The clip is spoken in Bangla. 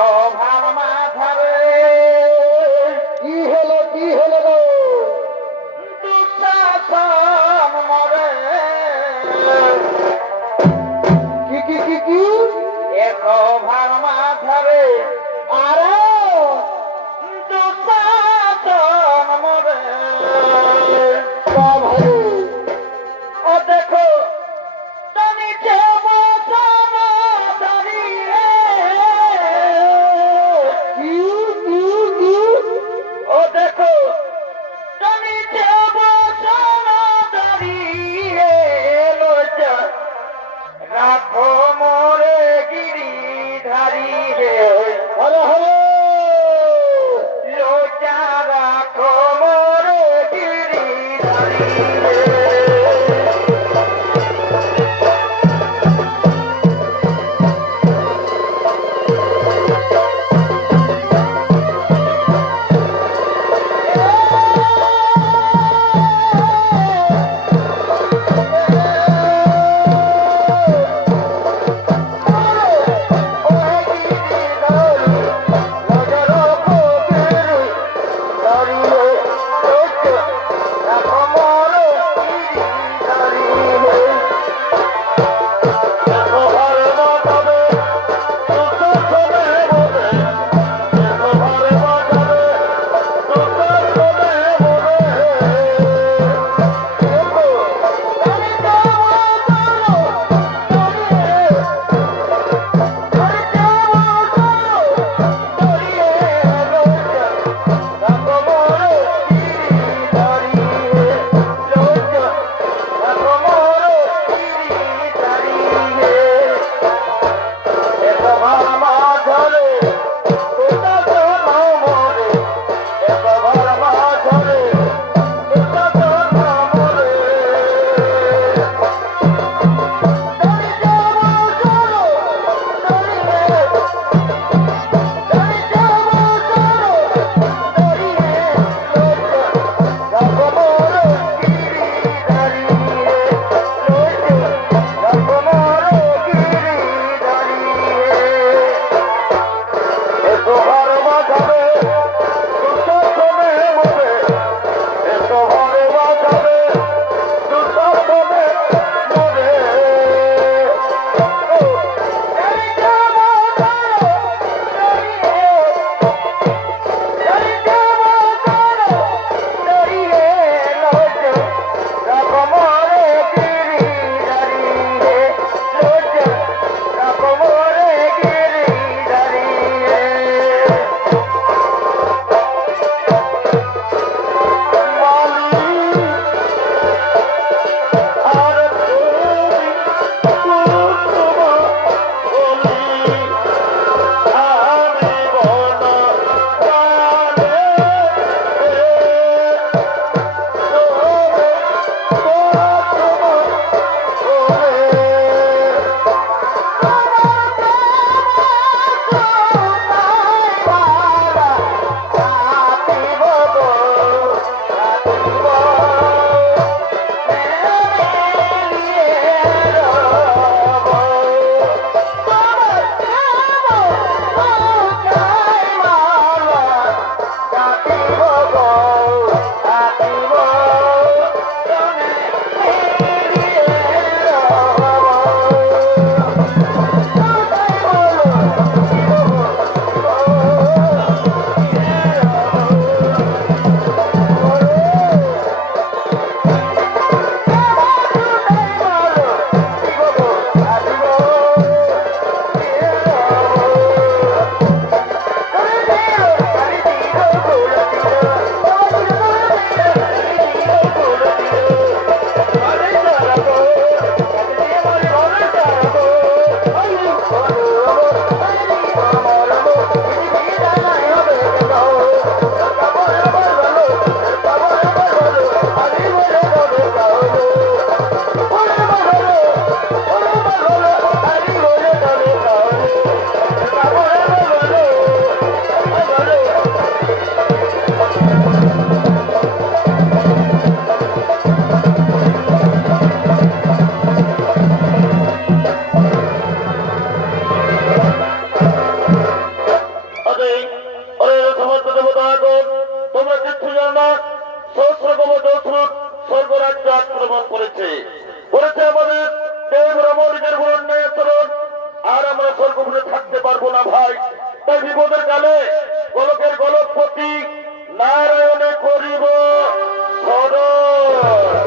লোভার মাথারে কি হলো কি হলো মরে। কি কি কি কি? এ লোভার মাথারে Woo! তোমরা কিচ্ছু জানো না সহস্রকম যৌথুর করেছে। করেছে আমাদের দেব রমণীদের বরণ্য আচরণ। আর আমরা স্বর্গভূমে থাকতে পারব না ভাই। তাই বিপদের কালে গোলকের গোলকপতি নারায়ণে করিব সরল